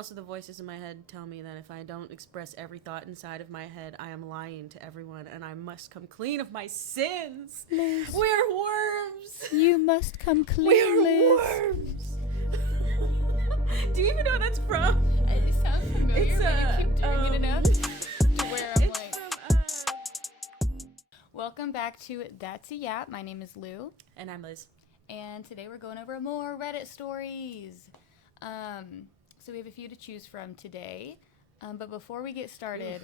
Also, the voices in my head tell me that if I don't express every thought inside of my head, I am lying to everyone, and I must come clean of my sins. Liz, We're worms. you must come clean, We're Liz. worms. Do you even know what that's from? It sounds familiar, but you keep doing it enough to where I'm like... Welcome back to That's a Yap. My name is Lou. And I'm Liz. And today we're going over more Reddit stories. So we have a few to choose from today. But before we get started,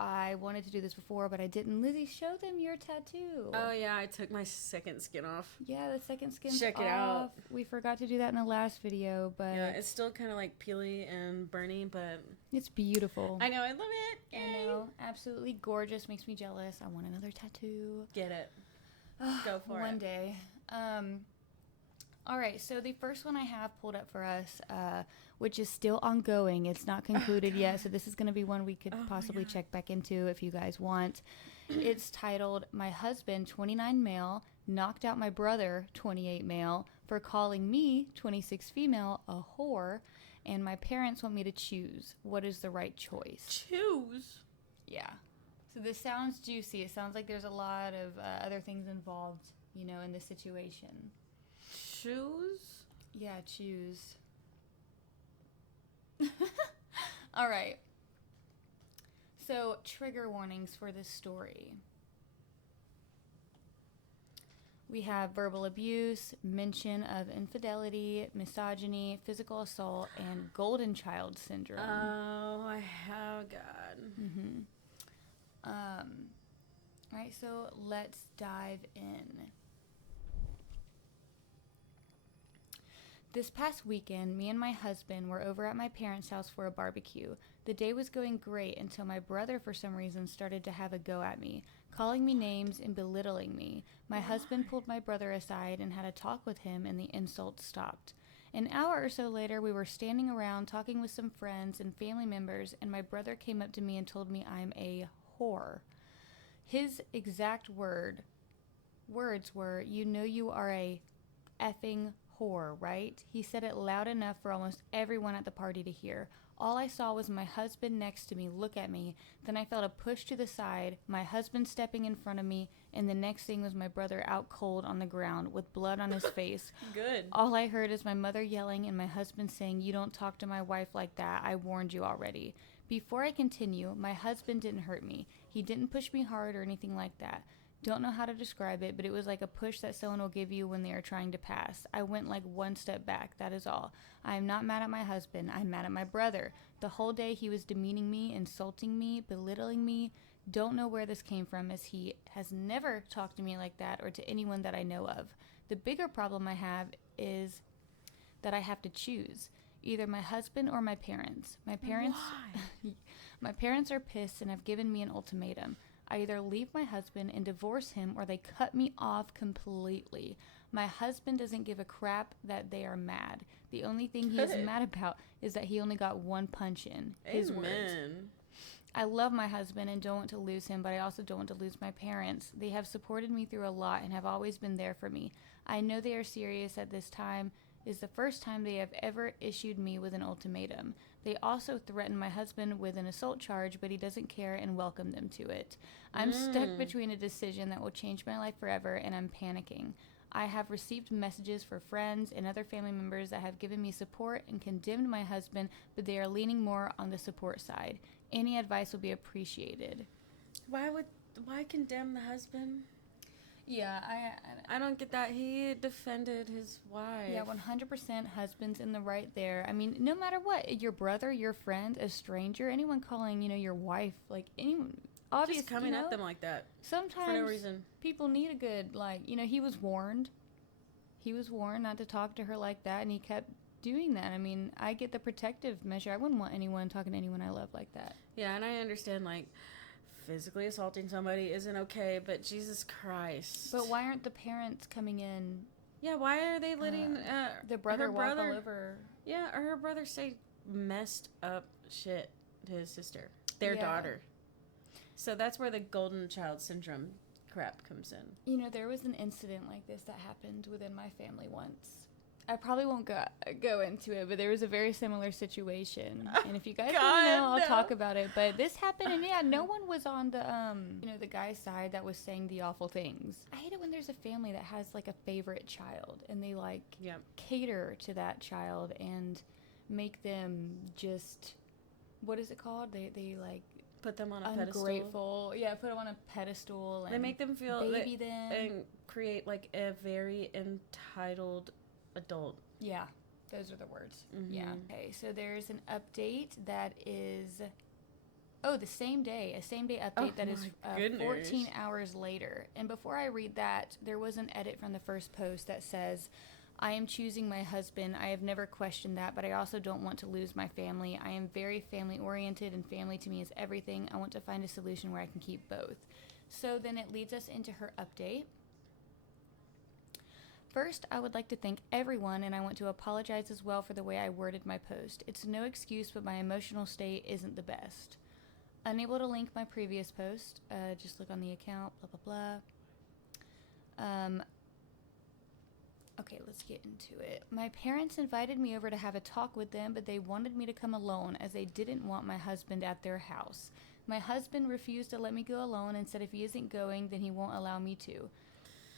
I wanted to do this before, but I didn't. Lizzie, show them your tattoo. Oh, yeah, I took my second skin off. Yeah, the second skin's Check it off. out. We forgot to do that in the last video, but Yeah, it's still kind of like peely and burny, but... it's beautiful. I know, I love it. I know, absolutely gorgeous. Makes me jealous. I want another tattoo. Get it. Go for it. One day. All right, so the first one I have pulled up for us, which is still ongoing. It's not concluded yet, so this is going to be one we could possibly check back into if you guys want. It's titled, "My husband, 29 male, knocked out my brother, 28 male, for calling me, 26 female, a whore, and my parents want me to choose. What is the right choice?" Choose? Yeah. So this sounds juicy. It sounds like there's a lot of other things involved, you know, in this situation. Choose? Yeah, choose. All right. So, trigger warnings for this story. We have verbal abuse, mention of infidelity, misogyny, physical assault, and golden child syndrome. Oh, I have, God. Mm-hmm. All right, so let's dive in. This past weekend, me and my husband were over at my parents' house for a barbecue. The day was going great until my brother, for some reason, started to have a go at me, calling me names and belittling me. My husband pulled my brother aside and had a talk with him, and the insults stopped. An hour or so later, we were standing around talking with some friends and family members, and my brother came up to me and told me I'm a whore. His exact words were, "You know you are a effing whore, right?" He said it loud enough for almost everyone at the party to hear. All I saw was my husband next to me look at me. Then I felt a push to the side, my husband stepping in front of me, and the next thing was my brother out cold on the ground with blood on his face. Good. All I heard is my mother yelling and my husband saying, "You don't talk to my wife like that. I warned you already." Before I continue, my husband didn't hurt me. He didn't push me hard or anything like that. Don't know how to describe it, but it was like a push that someone will give you when they are trying to pass. I went like one step back, that is all. I am not mad at my husband, I'm mad at my brother. The whole day he was demeaning me, insulting me, belittling me. Don't know where this came from, as he has never talked to me like that or to anyone that I know of. The bigger problem I have is that I have to choose. Either my husband or my parents. My parents are pissed and have given me an ultimatum. I either leave my husband and divorce him, or they cut me off completely. My husband doesn't give a crap that they are mad. The only thing he is mad about is that he only got one punch in. His words. I love my husband and don't want to lose him, but I also don't want to lose my parents. They have supported me through a lot and have always been there for me. I know they are serious at this time. Is the first time they have ever issued me with an ultimatum. They also threatened my husband with an assault charge, but he doesn't care and welcomed them to it. I'm stuck between a decision that will change my life forever, and I'm panicking. I have received messages for friends and other family members that have given me support and condemned my husband, but they are leaning more on the support side. Any advice will be appreciated. Why condemn the husband? Yeah, I don't get that. He defended his wife. Yeah, 100% husband's in the right there. I mean, no matter what, your brother, your friend, a stranger, anyone calling, your wife, like anyone, obviously, just coming at them like that. Sometimes for no reason. People need a good, he was warned. He was warned not to talk to her like that, and he kept doing that. I mean, I get the protective measure. I wouldn't want anyone talking to anyone I love like that. Yeah, and I understand, physically assaulting somebody isn't okay, but Jesus Christ. But why aren't the parents coming in? Yeah, why are they letting the brother walk all over? Yeah, or her brother say messed up shit to his sister, their daughter. So that's where the golden child syndrome crap comes in. There was an incident like this that happened within my family once. I probably won't go into it, but there was a very similar situation. And if you guys God, want to know, I'll no. talk about it. But this happened, and yeah, no one was on the, the guy's side that was saying the awful things. I hate it when there's a family that has, like, a favorite child, and they, like, cater to that child and make them just, what is it called? They like, put them on a ungrateful. pedestal. Yeah, put them on a pedestal. And they make them feel baby them and create like a very entitled adult. Yeah, those are the words. Mm-hmm. Yeah. Okay, so there's an update that is the same day. A same day update that is 14 hours later. And before I read that, there was an edit from the first post that says, I am choosing my husband. I have never questioned that, but I also don't want to lose my family. I am very family oriented, and family to me is everything. I want to find a solution where I can keep both. So then it leads us into her update. First, I would like to thank everyone, and I want to apologize as well for the way I worded my post. It's no excuse, but my emotional state isn't the best. Unable to link my previous post. Just look on the account, blah, blah, blah. Okay, let's get into it. My parents invited me over to have a talk with them, but they wanted me to come alone as they didn't want my husband at their house. My husband refused to let me go alone and said if he isn't going, then he won't allow me to.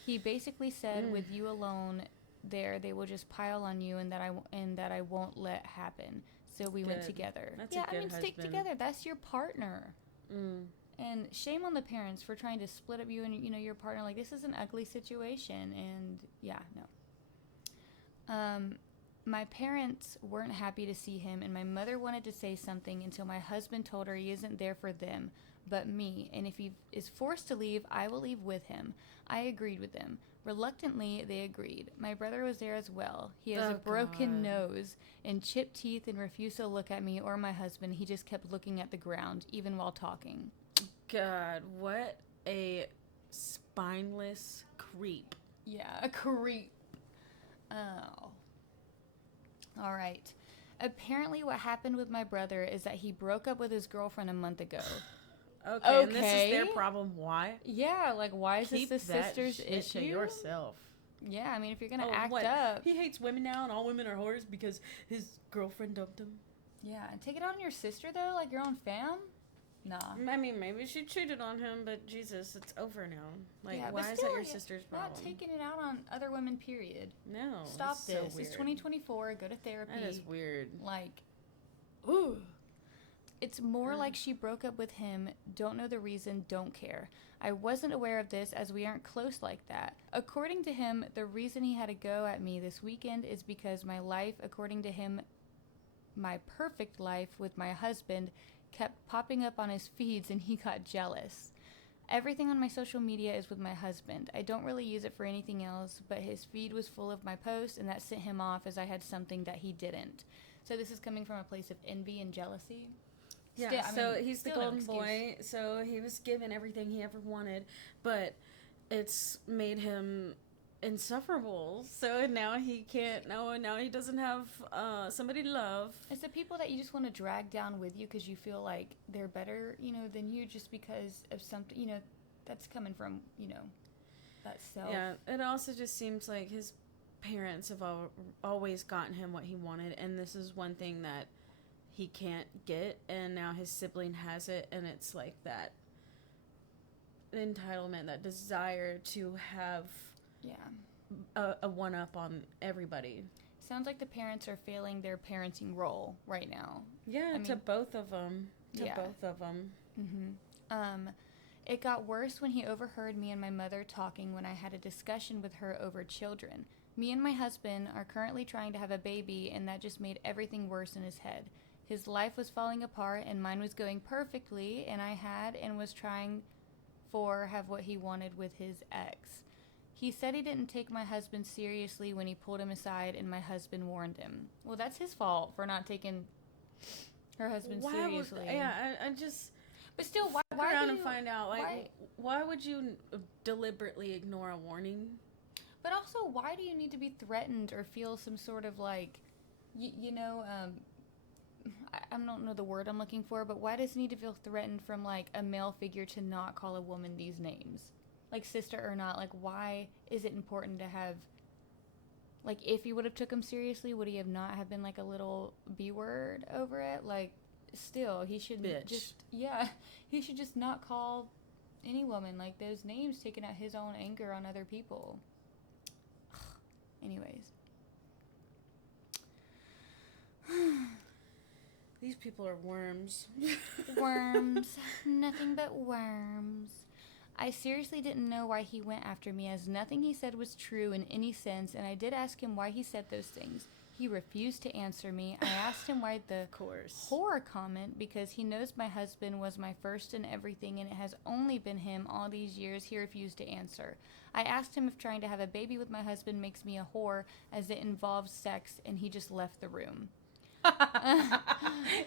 He basically said with you alone there, they will just pile on you and that I won't let happen. So we went together. That's a good husband. Stick together. That's your partner. And shame on the parents for trying to split up you and your partner. Like, this is an ugly situation, and yeah, no. My parents weren't happy to see him, and my mother wanted to say something until my husband told her he isn't there for them, but me, and if he is forced to leave, I will leave with him. I agreed with them. Reluctantly, they agreed. My brother was there as well. He has a broken nose and chipped teeth and refused to look at me or my husband. He just kept looking at the ground, even while talking. God, what a spineless creep. Yeah, a creep. Oh. All right. Apparently what happened with my brother is that he broke up with his girlfriend a month ago. Okay. And this is their problem. Why? Yeah, like, why is this the sister's issue? To yourself. Yeah, I mean, if you're going to act up. He hates women now and all women are whores because his girlfriend dumped him. Yeah, and take it out on your sister, though? Like, your own fam? Nah. I mean, maybe she cheated on him, but Jesus, it's over now. Like, yeah, why is that your sister's problem? Not taking it out on other women, period. No. Stop this. So weird. It's 2024. Go to therapy. That is weird. Like, ooh. It's more like she broke up with him, don't know the reason, don't care. I wasn't aware of this as we aren't close like that. According to him, the reason he had to go at me this weekend is because my life, according to him, my perfect life with my husband, kept popping up on his feeds and he got jealous. Everything on my social media is with my husband. I don't really use it for anything else, but his feed was full of my posts and that sent him off as I had something that he didn't. So this is coming from a place of envy and jealousy. Yeah, he's the golden boy, so he was given everything he ever wanted, but it's made him insufferable, so now he can't, now he doesn't have somebody to love. It's the people that you just want to drag down with you because you feel like they're better, than you just because of something, that's coming from, that self. Yeah, it also just seems like his parents have always gotten him what he wanted, and this is one thing that he can't get, and now his sibling has it, and it's like that entitlement, that desire to have a one-up on everybody. Sounds like the parents are failing their parenting role right now. Yeah, to both of them. Mm-hmm. It got worse when he overheard me and my mother talking when I had a discussion with her over children. Me and my husband are currently trying to have a baby, and that just made everything worse in his head. His life was falling apart, and mine was going perfectly, and I had and was trying to have what he wanted with his ex. He said he didn't take my husband seriously when he pulled him aside, and my husband warned him. Well, that's his fault for not taking her husband seriously. I just... But still, why around and find out, like, why would you deliberately ignore a warning? But also, why do you need to be threatened or feel some sort of, like, I don't know the word I'm looking for, but why does he need to feel threatened from, like, a male figure to not call a woman these names? Like, sister or not, like, why is it important to have, Like, if he would have took him seriously, would he have not have been, like, a little B word over it? Like, still, he should he should just not call any woman, like, those names, taking out his own anger on other people. Anyways. These people are worms. Worms. Nothing but worms. I seriously didn't know why he went after me, as nothing he said was true in any sense, and I did ask him why he said those things. He refused to answer me. I asked him why the horror comment, because he knows my husband was my first and everything, and it has only been him all these years. He refused to answer. I asked him if trying to have a baby with my husband makes me a whore, as it involves sex, and he just left the room.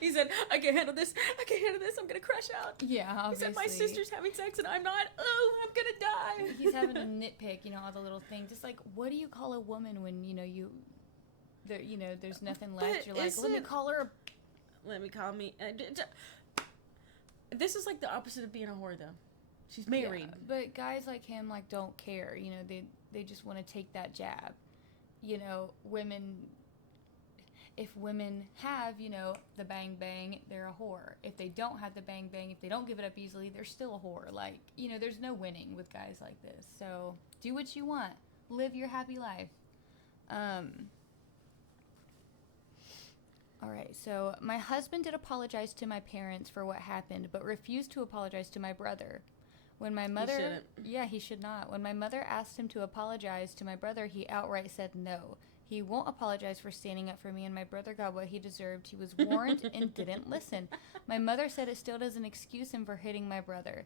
He said, I can't handle this. I'm going to crash out. Yeah, obviously. He said, my sister's having sex and I'm not. Oh, I'm going to die. He's having to nitpick, all the little things. Just like, what do you call a woman when, there's nothing left? But you're like, let me call her This is like the opposite of being a whore, though. She's married. Yeah, but guys like him, like, don't care. They just want to take that jab. Women... If women have, the bang bang, they're a whore. If they don't have the bang bang, if they don't give it up easily, they're still a whore. Like, there's no winning with guys like this. So, do what you want. Live your happy life. Alright, so my husband did apologize to my parents for what happened, but refused to apologize to my brother. When my mother... He shouldn't. Yeah, he should not. When my mother asked him to apologize to my brother, he outright said no. He won't apologize for standing up for me, and my brother got what he deserved. He was warned and didn't listen. My mother said it still doesn't excuse him for hitting my brother.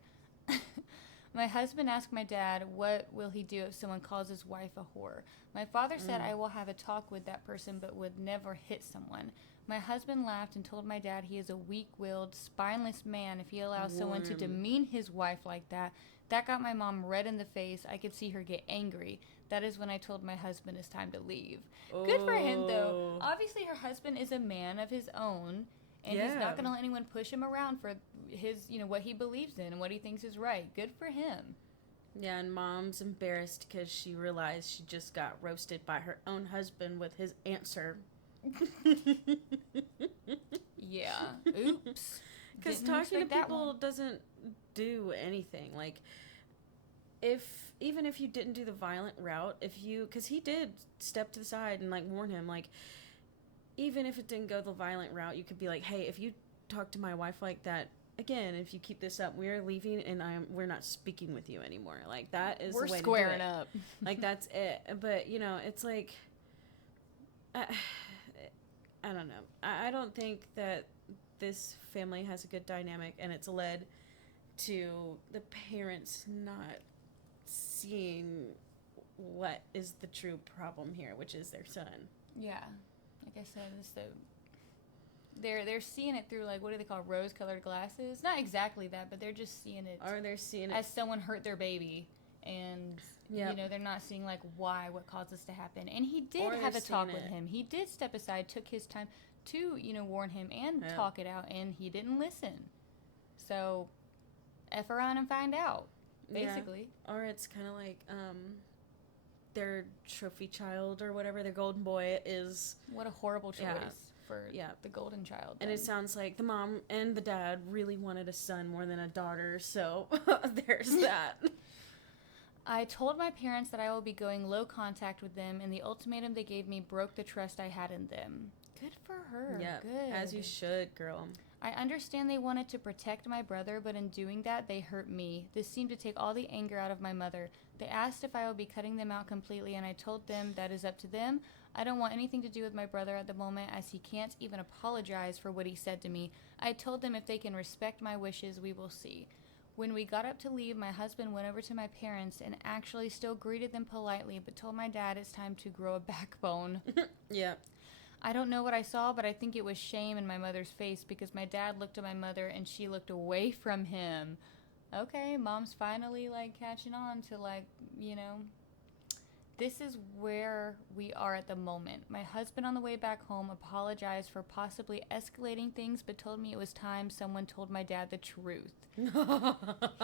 My husband asked my dad, what will he do if someone calls his wife a whore? My father said I will have a talk with that person, but would never hit someone. My husband laughed and told my dad he is a weak-willed, spineless man if he allows someone to demean his wife like that. That got my mom red in the face. I could see her get angry. That is when I told my husband it's time to leave. Oh. Good for him, though. Obviously, her husband is a man of his own, and he's not going to let anyone push him around for his, what he believes in and what he thinks is right. Good for him. Yeah, and Mom's embarrassed because she realized she just got roasted by her own husband with his answer. Yeah. Oops. Because talking to people doesn't do anything. Like, even if you didn't do the violent route, because he did step to the side and, like, warn him, like, even if it didn't go the violent route, you could be like, hey, if you talk to my wife like that again, if you keep this up, we're leaving and we're not speaking with you anymore. Like, that is we're the way squaring to do it. Up. Like, that's it. But, it's like, I don't know. I don't think that this family has a good dynamic, and it's led to the parents not seeing what is the true problem here, which is their son. Yeah. Like I said, they're seeing it through, like, what do they call, rose-colored glasses? Not exactly that, but they're just seeing it. Or they're seeing it as someone hurt their baby, and they're not seeing, like, what caused this to happen. And he did have a talk with him. He did step aside, took his time to, warn him and talk it out, and he didn't listen. So, F around and find out, basically. Yeah. Or it's kind of like, their trophy child or whatever, their golden boy is... What a horrible choice for the golden child. Then. And it sounds like the mom and the dad really wanted a son more than a daughter, so there's that. I told my parents that I will be going low contact with them, and the ultimatum they gave me broke the trust I had in them. Good for her. Yeah, good. As you should, girl. I understand they wanted to protect my brother, but in doing that, they hurt me. This seemed to take all the anger out of my mother. They asked if I would be cutting them out completely, and I told them that is up to them. I don't want anything to do with my brother at the moment, as he can't even apologize for what he said to me. I told them if they can respect my wishes, we will see. When we got up to leave, my husband went over to my parents and actually still greeted them politely, but told my dad it's time to grow a backbone. Yeah. I don't know what I saw, but I think it was shame in my mother's face because my dad looked at my mother and she looked away from him. Okay, mom's finally, like, catching on to, like, This is where we are at the moment. My husband on the way back home apologized for possibly escalating things, but told me it was time someone told my dad the truth.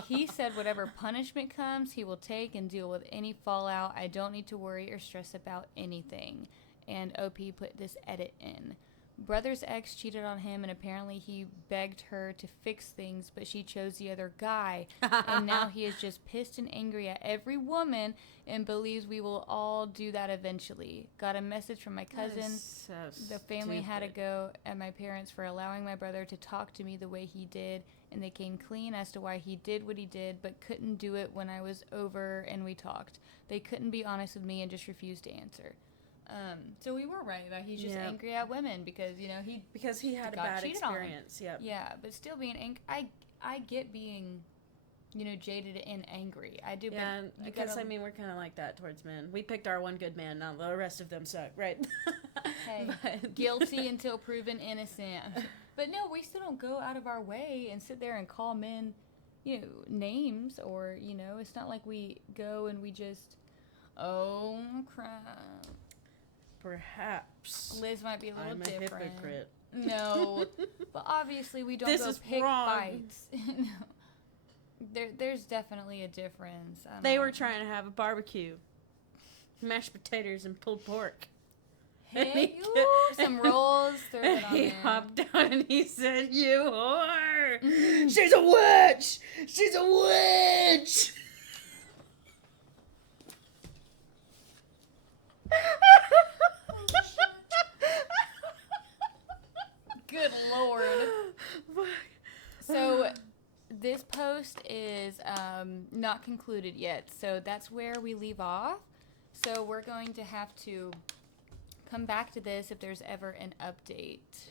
He said whatever punishment comes, he will take and deal with any fallout. I don't need to worry or stress about anything. And OP put this edit in. Brother's ex cheated on him, and apparently he begged her to fix things, but she chose the other guy. And now he is just pissed and angry at every woman and believes we will all do that eventually. Got a message from my cousin. So the family stupid. had to go at my parents for allowing my brother to talk to me the way he did, and they came clean as to why he did what he did, but couldn't do it when I was over and we talked. They couldn't be honest with me and just refused to answer. So we were right about he's just angry at women because, you know, he had a bad experience. Yep. Yeah, but still being angry. I get being, you know, jaded and angry. I do. Yeah, because I mean we're kind of like that towards men. We picked our one good man. Now the rest of them suck, right? Hey, guilty until proven innocent. But no, we still don't go out of our way and sit there and call men, you know, names, or, you know, it's not like we go and we just, oh crap. Perhaps Liz might be a little different. I'm a hypocrite. No, but obviously we don't this go is pick wrong. fights. No. There's definitely a difference. They were trying to have a barbecue, mashed potatoes and pulled pork. Hey, ooh, some rolls. Throw it on He there. hopped down and he said, "You whore! She's a witch! She's a witch!" Good Lord. So this post is not concluded yet. So that's where we leave off. So we're going to have to come back to this if there's ever an update.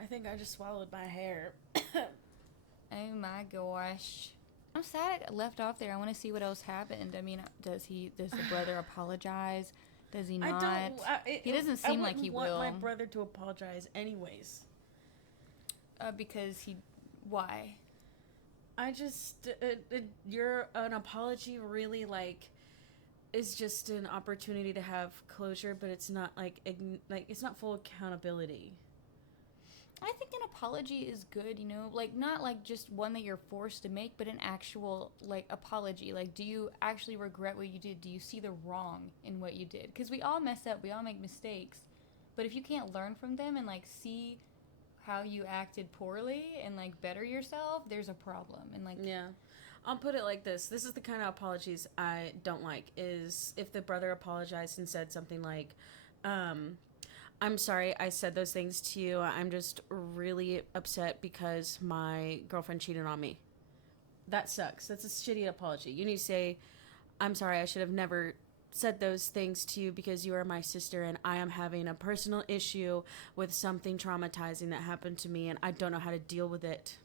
I think I just swallowed my hair. Oh my gosh. I'm sad I left off there. I want to see what else happened. I mean, does the brother apologize? Does he not? He doesn't seem like he will. I want my brother to apologize anyways. Because why? I just, an apology really, like, is just an opportunity to have closure, but it's not, it's not full accountability. I think an apology is good, you know, like, not like just one that you're forced to make, but an actual, like, apology. Like, do you actually regret what you did? Do you see the wrong in what you did? Because we all mess up, we all make mistakes, but if you can't learn from them and, like, see how you acted poorly and, like, better yourself, there's a problem. And, like, yeah, I'll put it like this is the kind of apologies I don't like, is if the brother apologized and said something like, I'm sorry I said those things to you. I'm just really upset because my girlfriend cheated on me. That sucks. That's a shitty apology. You need to say, I'm sorry, I should have never said those things to you because you are my sister and I am having a personal issue with something traumatizing that happened to me and I don't know how to deal with it.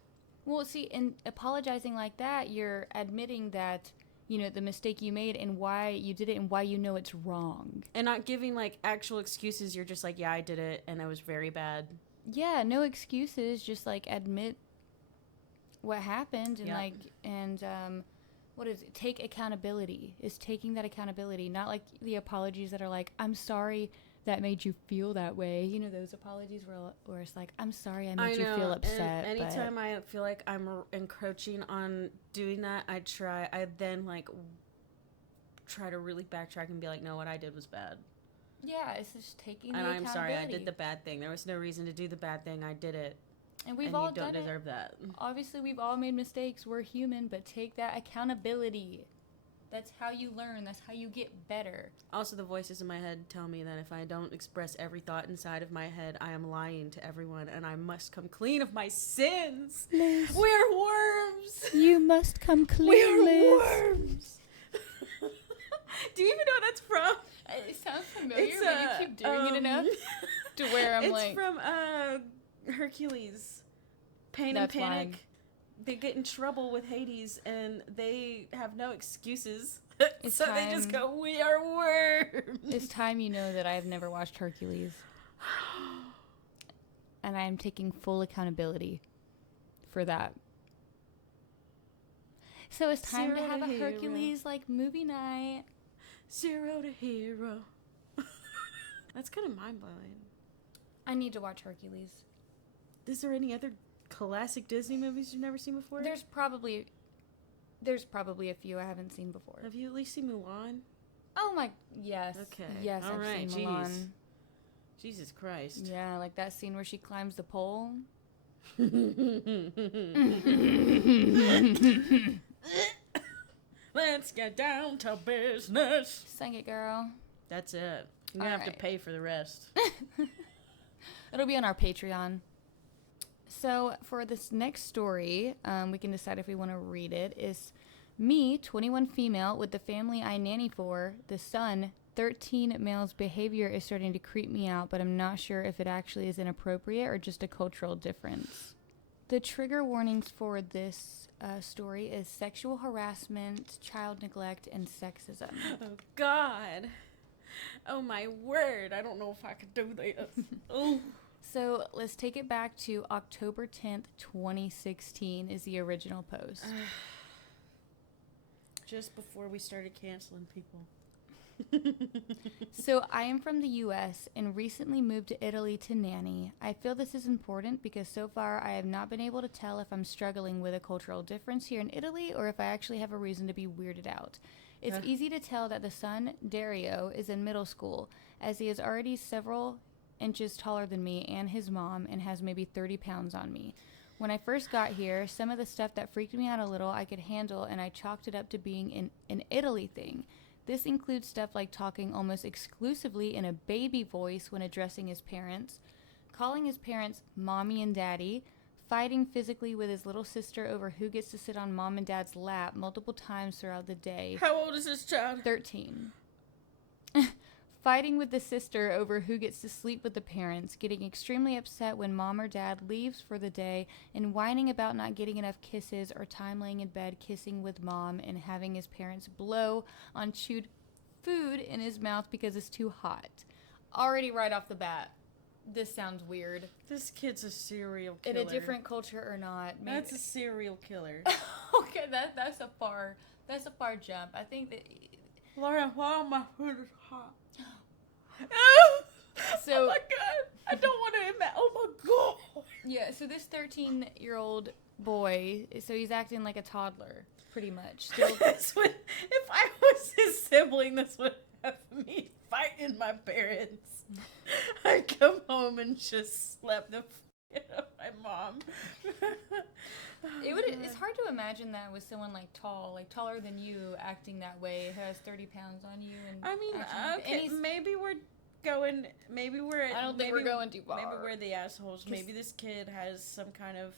Well, see, in apologizing like that, you're admitting that, you know, the mistake you made and why you did it and why you know it's wrong. And not giving, like, actual excuses. You're just like, yeah, I did it, and it was very bad. Yeah, no excuses. Just, like, admit what happened and, what is it? Take accountability. Is taking that accountability. Not, like, the apologies that are like, I'm sorry that made you feel that way. You know, those apologies where it's like, I'm sorry I made you feel upset. And anytime I feel like I'm encroaching on doing that, I then try to really backtrack and be like, no, what I did was bad. Yeah, it's just taking the and accountability. I'm sorry, I did the bad thing. There was no reason to do the bad thing. I did it. And we've all done it. You don't deserve that. Obviously, we've all made mistakes. We're human, but take that accountability. That's how you learn. That's how you get better. Also, the voices in my head tell me that if I don't express every thought inside of my head, I am lying to everyone, and I must come clean of my sins. Liz, we are worms. You must come clean, we are Liz. worms. Do you even know what that's from? It sounds familiar, but you keep doing it enough to where I'm it's from Hercules. Pain and Panic. Fine. They get in trouble with Hades, and they have no excuses. So they just go, we are worms. It's time you know that I have never watched Hercules. And I am taking full accountability for that. So it's time to have a Hercules, like, movie night. 0 to hero. That's kind of mind-blowing. I need to watch Hercules. Is there any other classic Disney movies you've never seen before? There's probably a few I haven't seen before. Have you at least seen Mulan? Oh my, yes. Okay. Yes, All I've right, seen Mulan. Jesus Christ. Yeah, like that scene where she climbs the pole. Let's get down to business. Sing it, girl. That's it. You're going to have to pay for the rest. It'll be on our Patreon. So for this next story, we can decide if we want to read it. Is me, 21 female, with the family I nanny for, the son, 13 male's behavior is starting to creep me out, but I'm not sure if it actually is inappropriate or just a cultural difference. The trigger warnings for this story is sexual harassment, child neglect, and sexism. Oh, God. Oh, my word. I don't know if I could do this. Oh. So let's take it back to October 10th, 2016 is the original post. Just before we started canceling people. So I am from the U.S. and recently moved to Italy to nanny. I feel this is important because so far I have not been able to tell if I'm struggling with a cultural difference here in Italy or if I actually have a reason to be weirded out. It's easy to tell that the son, Dario, is in middle school, as he is already several inches taller than me and his mom and has maybe 30 pounds on me. When I first got here, some of the stuff that freaked me out a little I could handle, and I chalked it up to being an Italy thing. This includes stuff like talking almost exclusively in a baby voice when addressing his parents, calling his parents mommy and daddy, fighting physically with his little sister over who gets to sit on mom and dad's lap multiple times throughout the day. How old is this child? 13. Fighting with the sister over who gets to sleep with the parents, getting extremely upset when mom or dad leaves for the day, and whining about not getting enough kisses or time laying in bed kissing with mom and having his parents blow on chewed food in his mouth because it's too hot. Already right off the bat, this sounds weird. This kid's a serial killer. In a different culture or not. Maybe. That's a serial killer. Okay, that's a far jump. I think that... Laura, why my food is hot? So, oh my God, I don't want to imagine. Oh my God. Yeah, so this 13-year-old boy, so he's acting like a toddler, pretty much. Still, If I was his sibling, this would have me fighting my parents. I'd come home and just slap the out of my mom. It's hard to imagine that with someone like taller than you, acting that way, has 30 pounds on you. And I mean, okay, maybe we're I don't think we're going too far. Maybe we're the assholes. Maybe this kid has some kind of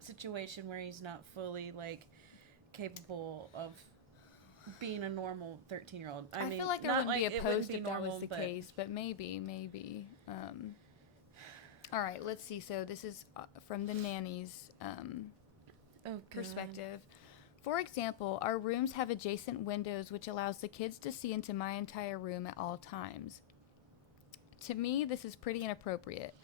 situation where he's not fully, like, capable of being a normal 13-year-old. I mean, feel like I wouldn't be opposed if that was the but case, but maybe. All right, let's see. So this is from the nanny's perspective. For example, our rooms have adjacent windows which allows the kids to see into my entire room at all times. To me, this is pretty inappropriate.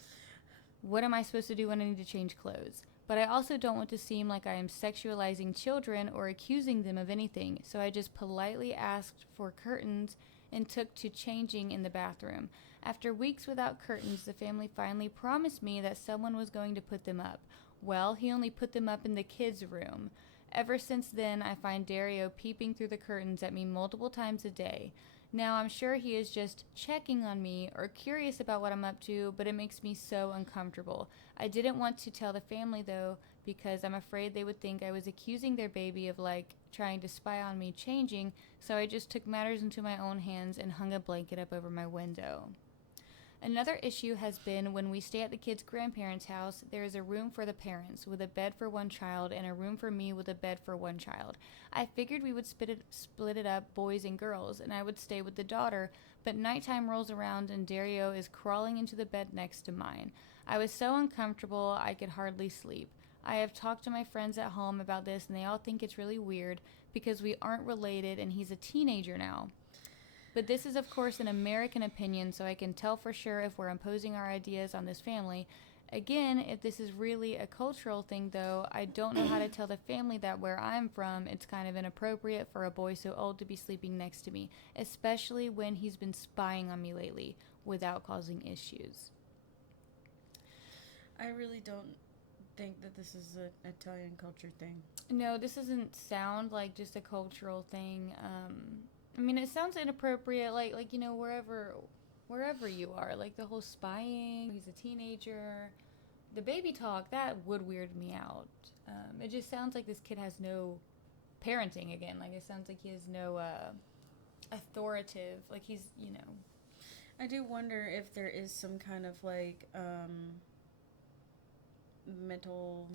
What am I supposed to do when I need to change clothes? But I also don't want to seem like I am sexualizing children or accusing them of anything, so I just politely asked for curtains and took to changing in the bathroom. After weeks without curtains, the family finally promised me that someone was going to put them up. Well, he only put them up in the kids' room. Ever since then, I find Dario peeping through the curtains at me multiple times a day. Now, I'm sure he is just checking on me or curious about what I'm up to, but it makes me so uncomfortable. I didn't want to tell the family, though, because I'm afraid they would think I was accusing their baby of, like, trying to spy on me changing, so I just took matters into my own hands and hung a blanket up over my window. Another issue has been when we stay at the kids' grandparents' house, there is a room for the parents with a bed for one child and a room for me with a bed for one child. I figured we would split it up, boys and girls, and I would stay with the daughter, but nighttime rolls around and Dario is crawling into the bed next to mine. I was so uncomfortable I could hardly sleep. I have talked to my friends at home about this and they all think it's really weird because we aren't related and he's a teenager now. But this is, of course, an American opinion, so I can tell for sure if we're imposing our ideas on this family. Again, if this is really a cultural thing, though, I don't know how to tell the family that where I'm from, it's kind of inappropriate for a boy so old to be sleeping next to me, especially when he's been spying on me lately without causing issues. I really don't think that this is an Italian culture thing. No, this doesn't sound like just a cultural thing. I mean, it sounds inappropriate, like wherever you are, like the whole spying. He's a teenager. The baby talk, that would weird me out. It just sounds like this kid has no parenting again. Like, it sounds like he has no authoritative, like he's, I do wonder if there is some kind of like mental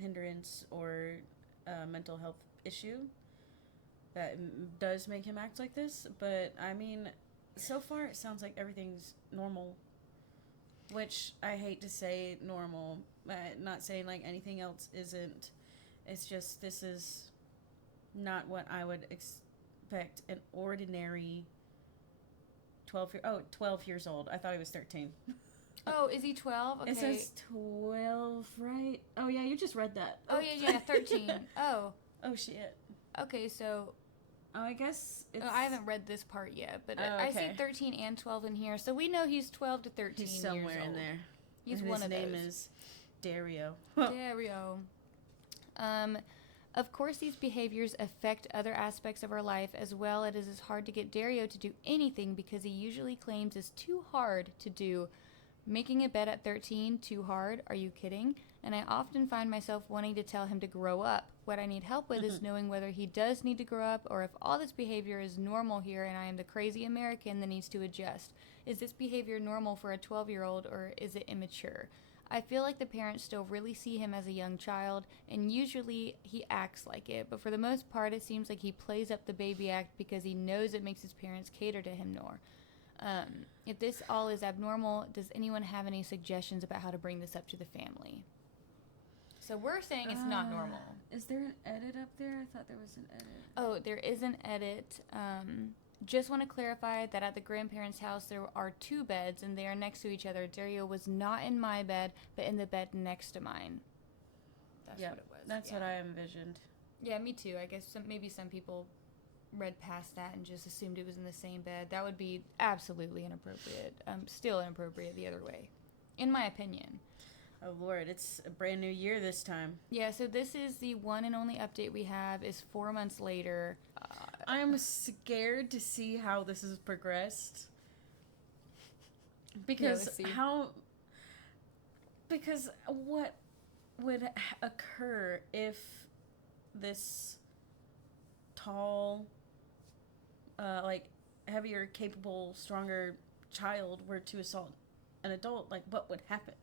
hindrance or mental health issue that does make him act like this. But I mean, so far it sounds like everything's normal, which I hate to say normal, not saying like anything else isn't. It's just this is not what I would expect an ordinary 12 years old. I thought he was 13. Oh, is he 12? Okay. It says 12, right? Oh, yeah, you just read that. Oh, yeah, 13. Oh. Oh, shit. Okay, so... Oh, I guess it's... I haven't read this part yet, but okay. I see 13 and 12 in here, so we know he's 12 to 13 He's somewhere years old. in there. He's and one of those. His name is Dario. Dario. Of course, these behaviors affect other aspects of our life as well. It is hard to get Dario to do anything because he usually claims it's too hard to do. Making a bed at 13, too hard? Are you kidding? And I often find myself wanting to tell him to grow up. What I need help with is knowing whether he does need to grow up or if all this behavior is normal here and I am the crazy American that needs to adjust. Is this behavior normal for a 12-year-old or is it immature? I feel like the parents still really see him as a young child, and usually he acts like it, but for the most part it seems like he plays up the baby act because he knows it makes his parents cater to him more. If this all is abnormal, does anyone have any suggestions about how to bring this up to the family? So we're saying it's not normal. Is there an edit up there? I thought there was an edit. Oh, there is an edit. Just want to clarify that at the grandparents' house there are 2 beds and they are next to each other. Dario was not in my bed, but in the bed next to mine. That's what it was. That's what I envisioned. Yeah, me too. I guess maybe some people read past that and just assumed it was in the same bed. That would be absolutely inappropriate. Still inappropriate the other way, in my opinion. Oh, Lord, it's a brand new year this time. Yeah, so this is the one and only update we have is 4 months later. I'm scared to see how this has progressed. Because Because what would occur if this tall, heavier, capable, stronger child were to assault an adult? Like, what would happen?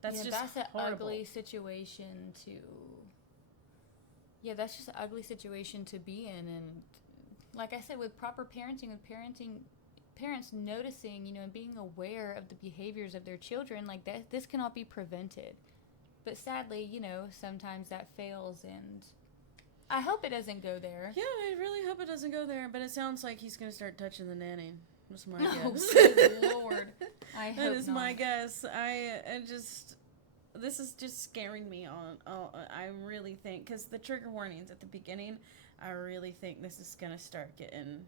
That's an ugly situation to... Yeah, that's just an ugly situation to be in. And like I said, with proper parenting, parents noticing, and being aware of the behaviors of their children, like that, this cannot be prevented. But sadly, sometimes that fails, and I hope it doesn't go there. Yeah, I really hope it doesn't go there, but it sounds like he's going to start touching the nanny. That's my guess. Oh, good Lord. I hope That is not. my guess. This is just scaring me I really think, because the trigger warnings at the beginning, I really think this is going to start getting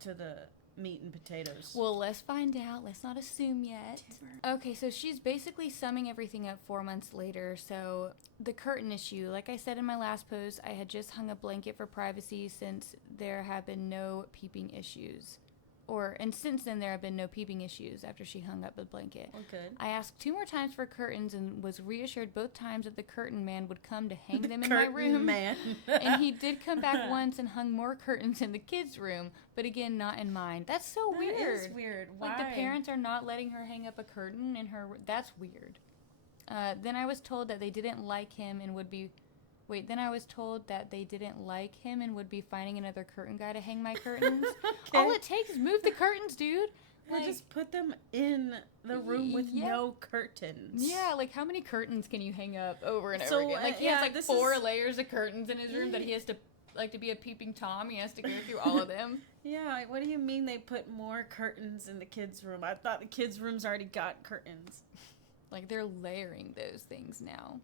to the meat and potatoes. Well, let's find out. Let's not assume yet. Okay, so she's basically summing everything up 4 months later. So the curtain issue, like I said in my last post, I had just hung a blanket for privacy since there have been no peeping issues. And since then, there have been no peeping issues after she hung up the blanket. Oh, good. I asked 2 more times for curtains and was reassured both times that the curtain man would come to hang them in my room. Man. And he did come back once and hung more curtains in the kids' room, but again, not in mine. That's so weird. That is weird. Why? Like, the parents are not letting her hang up a curtain in her... That's weird. Then I was told that they didn't like him and would be... Then I was told that they didn't like him and would be finding another curtain guy to hang my curtains. Okay. All it takes is move the curtains, dude. Like, just put them in the room with no curtains. Yeah, like how many curtains can you hang up over and over again? Like he has like 4 layers of curtains in his room that he has to, like, to be a peeping Tom, he has to go through all of them. Yeah, like, what do you mean they put more curtains in the kids' room? I thought the kids' rooms already got curtains. Like, they're layering those things now.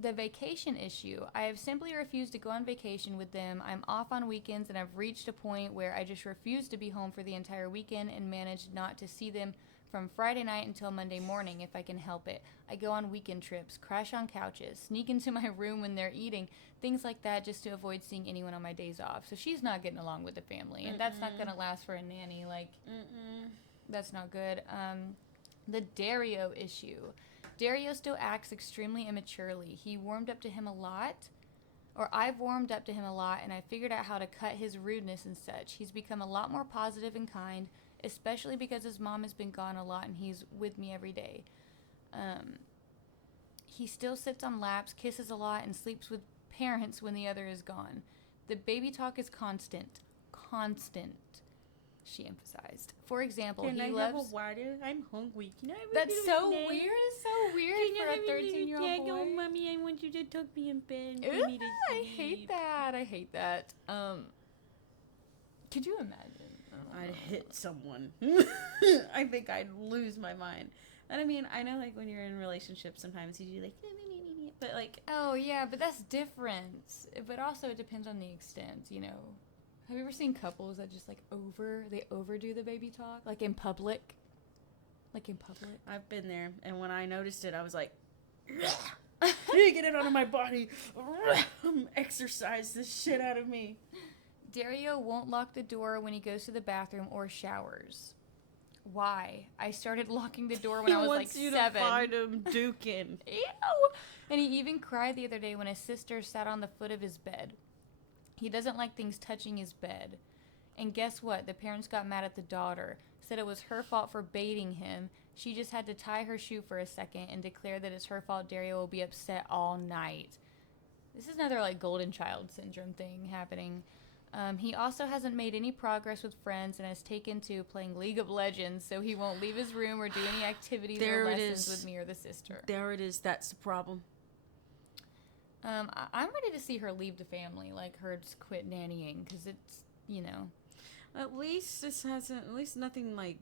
The vacation issue. I have simply refused to go on vacation with them. I'm off on weekends, and I've reached a point where I just refuse to be home for the entire weekend and managed not to see them from Friday night until Monday morning if I can help it. I go on weekend trips, crash on couches, sneak into my room when they're eating, things like that, just to avoid seeing anyone on my days off. So she's not getting along with the family, and that's not going to last for a nanny. Like, that's not good. The Dario issue. Dario still acts extremely immaturely. He warmed up to him a lot, or I've warmed up to him a lot, and I figured out how to cut his rudeness and such. He's become a lot more positive and kind, especially because his mom has been gone a lot and he's with me every day. He still sits on laps, kisses a lot, and sleeps with parents when the other is gone. The baby talk is constant, she emphasized. For example, Can he I loves... have a water? I'm hungry. Can I have a That's little so snack? weird. It's so weird for a 13-year-old boy. Oh, Mommy, I want you to tuck me in bed. Ew, I hate that. Could you imagine? I'd hit someone. I think I'd lose my mind. And I mean, I know, like, when you're in relationships, sometimes you do, like, but, like... Oh, yeah, but that's different. But also, it depends on the extent, you know. Have you ever seen couples that just, like, they overdo the baby talk? Like, in public? I've been there, and when I noticed it, I was like, get it out of my body. Exercise this shit out of me. Dario won't lock the door when he goes to the bathroom or showers. Why? I started locking the door when I was like 7. He wants you to find him duking. Ew! And he even cried the other day when his sister sat on the foot of his bed. He doesn't like things touching his bed. And guess what? The parents got mad at the daughter, said it was her fault for baiting him. She just had to tie her shoe for a second and declare that it's her fault. Dario will be upset all night. This is another, like, golden child syndrome thing happening. He also hasn't made any progress with friends and has taken to playing League of Legends, so he won't leave his room or do any activities or lessons with me or the sister. There it is. That's the problem. I'm ready to see her leave the family, like her just quit nannying, because it's, you know. At least nothing like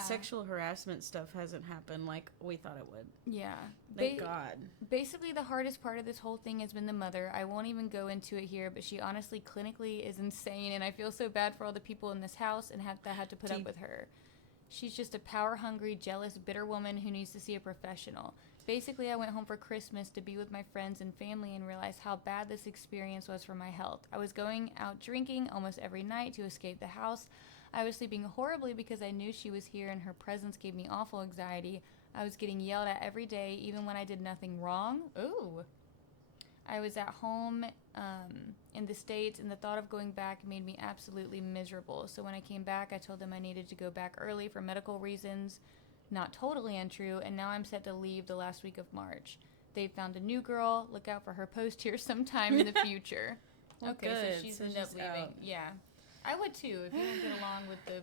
sexual harassment stuff hasn't happened like we thought it would. Yeah. Thank God. Basically, the hardest part of this whole thing has been the mother. I won't even go into it here, but she honestly clinically is insane, and I feel so bad for all the people in this house and that had to put up with her. She's just a power-hungry, jealous, bitter woman who needs to see a professional. Basically, I went home for Christmas to be with my friends and family and realized how bad this experience was for my health. I was going out drinking almost every night to escape the house. I was sleeping horribly because I knew she was here and her presence gave me awful anxiety. I was getting yelled at every day, even when I did nothing wrong. Ooh. I was at home in the States, and the thought of going back made me absolutely miserable. So when I came back, I told them I needed to go back early for medical reasons. Not totally untrue, and now I'm set to leave the last week of March. They've found a new girl. Look out for her post here sometime in the future. Well, okay, good. so she's So ended up she's leaving. out. Yeah. I would too, if you don't get along with the,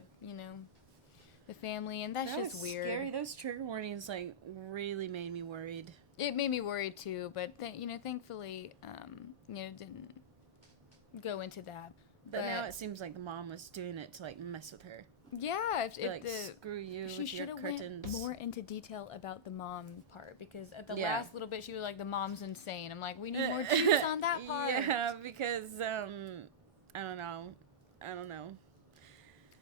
the family, and that's just weird. Scary. Those trigger warnings, like, really made me worried. It made me worried too, but thankfully, didn't go into that. But now it seems like the mom was doing it to, like, mess with her. Yeah, screw you she with your should have curtains. went more into detail about the mom part, because at the last little bit she was like, the mom's insane. I'm like, we need more juice on that part. Yeah, because I don't know.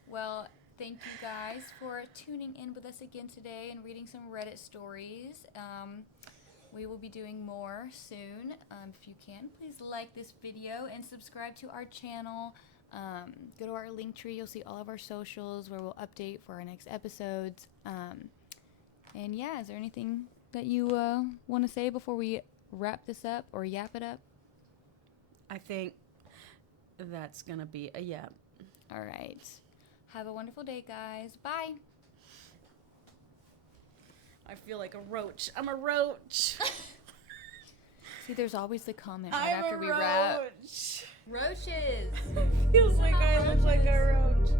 Well, thank you guys for tuning in with us again today and reading some Reddit stories. We will be doing more soon. If you can, please like this video and subscribe to our channel. Go to our link tree. You'll see all of our socials where we'll update for our next episodes. And yeah, is there anything that you want to say before we wrap this up or yap it up? I think that's going to be a yap. All right. Have a wonderful day, guys. Bye. I feel like a roach. I'm a roach. See, there's always the comment right after we wrap. Roaches. Roaches. Feels like I look like a roach.